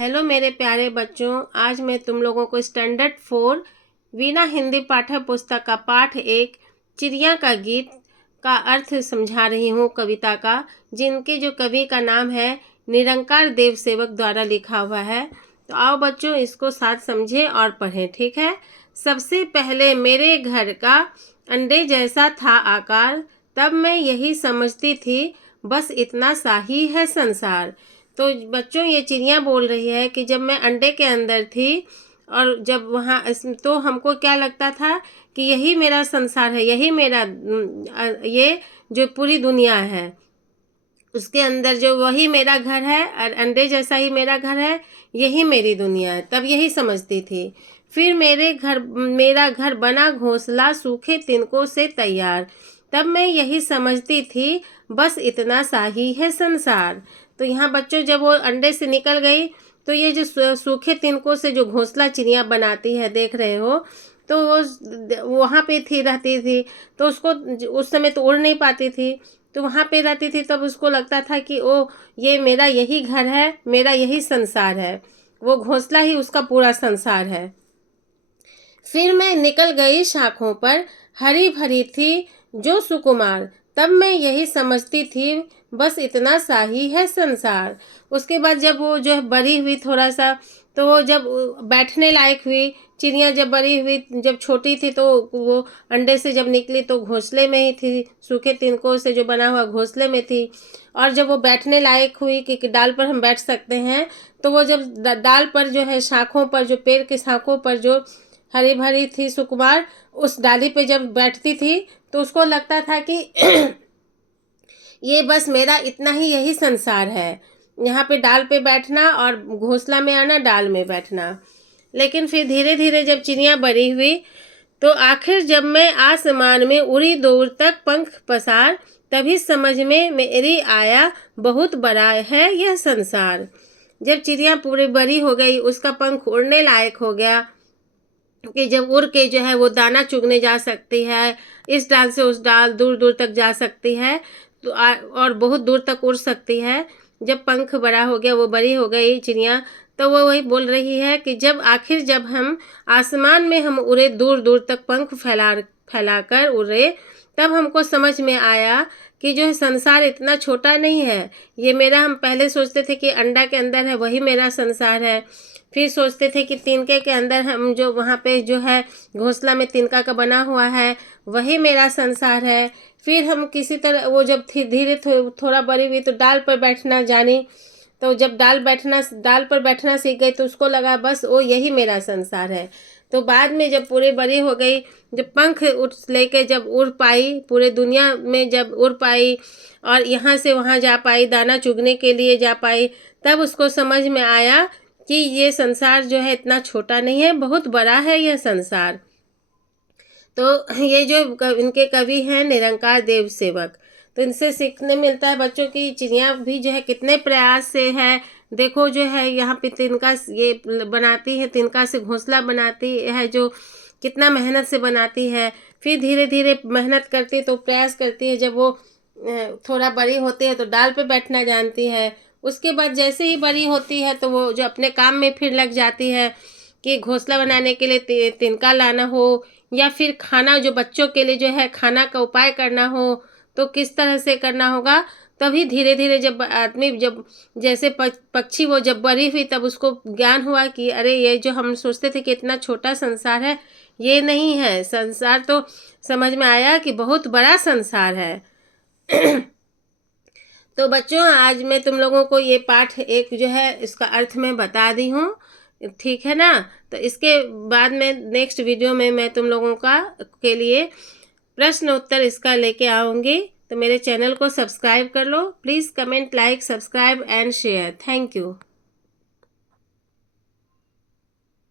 Hello मेरे प्यारे बच्चों, आज मैं तुम लोगों को स्टैंडर्ड 4 वीणा हिंदी पाठ्य पुस्तक का पाठ 1 चिड़िया का गीत का अर्थ समझा रही हूँ, कविता का, जिनके जो कवि का नाम है निरंकार देव सेवक द्वारा लिखा हुआ है। तो आओ बच्चों, इसको साथ समझें और पढ़ें, ठीक है। सबसे पहले मेरे घर का अंडे जैसा था आकार, तब मैं यही समझती थी बस इतना सा ही है संसार। तो बच्चों, ये चिड़िया बोल रही है कि जब मैं अंडे के अंदर थी और जब वहाँ तो हमको क्या लगता था कि यही मेरा संसार है, यही मेरा ये जो पूरी दुनिया है, उसके अंदर जो वही मेरा घर है और अंडे जैसा ही मेरा घर है, यही मेरी दुनिया है। तब यही समझती थी। फिर मेरा घर बना घोंसला सूखे तिनकों से तैयार, तब मैं यही समझती थी बस इतना सा ही है संसार। तो यहाँ बच्चों, जब वो अंडे से निकल गई तो ये जो सूखे तिनकों से जो घोंसला चिड़िया बनाती है, देख रहे हो, तो वो वहाँ पे रहती थी। तो उसको उस समय तो उड़ नहीं पाती थी, तो वहाँ पे रहती थी। तब उसको लगता था कि ओ, ये मेरा यही घर है, मेरा यही संसार है, वो घोंसला ही उसका पूरा संसार है। फिर मैं निकल गई शाखों पर, हरी भरी थी जो सुकुमार, तब मैं यही समझती थी बस इतना सा ही है संसार। उसके बाद जब वो जो है बड़ी हुई थोड़ा सा, तो वो जब बैठने लायक हुई, चिड़िया जब बड़ी हुई, जब छोटी थी तो वो अंडे से जब निकली तो घोंसले में ही थी, सूखे तिनकों से जो बना हुआ घोंसले में थी। और जब वो बैठने लायक हुई कि डाल पर हम बैठ सकते हैं, तो वो जब डाल पर जो है शाखों पर, जो पेड़ के शाखों पर जो हरी भरी थी सुकुमार, उस डाली पे जब बैठती थी तो उसको लगता था कि ये बस मेरा इतना ही यही संसार है, यहाँ पे डाल पे बैठना और घोंसला में आना, डाल में बैठना। लेकिन फिर धीरे धीरे जब चिड़िया बड़ी हुई तो आखिर जब मैं आसमान में उड़ी दूर तक पंख पसार, तभी समझ में मेरी आया बहुत बड़ा है यह संसार। जब चिड़िया पूरी बड़ी हो गई, उसका पंख उड़ने लायक हो गया कि जब उड़ के जो है वो दाना चुगने जा सकती है, इस डाल से उस डाल दूर दूर तक जा सकती है, तो और बहुत दूर तक उड़ सकती है। जब पंख बड़ा हो गया, वो बड़ी हो गई चिड़िया, तो वो वही बोल रही है कि जब हम आसमान में हम उड़े, दूर दूर तक पंख फैलाकर उड़े, तब हमको समझ में आया कि जो है संसार इतना छोटा नहीं है। ये मेरा, हम पहले सोचते थे कि अंडा के अंदर है वही मेरा संसार है, फिर सोचते थे कि तिनके के अंदर हम जो वहाँ पे जो है घोंसला में तिनका का बना हुआ है, वही मेरा संसार है। फिर हम किसी तरह वो जब धीरे थोड़ा बड़ी हुई तो डाल पर बैठना जानी, तो जब डाल पर बैठना सीख गई तो उसको लगा बस वो यही मेरा संसार है। तो बाद में जब पूरी बड़ी हो गई, जब पंख उठ लेके जब उड़ पाई, पूरे दुनिया में जब उड़ पाई और यहाँ से वहाँ जा पाई, दाना चुगने के लिए जा पाई, तब उसको समझ में आया कि ये संसार जो है इतना छोटा नहीं है, बहुत बड़ा है यह संसार। तो ये जो इनके कवि हैं निरंकार देव सेवक, तो इनसे सीखने मिलता है बच्चों की चिड़िया भी जो है कितने प्रयास से है। देखो जो है यहाँ पे तिनका ये बनाती है, तिनका से घोंसला बनाती है, जो कितना मेहनत से बनाती है। फिर धीरे धीरे मेहनत करती है, तो प्रयास करती है, जब वो थोड़ा बड़ी होती है तो डाल पे बैठना जानती है। उसके बाद जैसे ही बड़ी होती है तो वो जो अपने काम में फिर लग जाती है कि घोंसला बनाने के लिए तिनका लाना हो, या फिर खाना जो बच्चों के लिए जो है खाना का उपाय करना हो, तो किस तरह से करना होगा। तभी धीरे धीरे जब आदमी, जब जैसे पक्षी वो जब बड़ी हुई, तब उसको ज्ञान हुआ कि अरे, ये जो हम सोचते थे कि इतना छोटा संसार है, ये नहीं है संसार। तो समझ में आया कि बहुत बड़ा संसार है। तो बच्चों, आज मैं तुम लोगों को ये पाठ 1 जो है इसका अर्थ में बता दी हूँ, ठीक है ना। तो इसके बाद में नेक्स्ट वीडियो में मैं तुम लोगों के लिए प्रश्न उत्तर इसका लेके आऊँगी। तो मेरे चैनल को सब्सक्राइब कर लो please. Comment, like, subscribe and share. Thank you.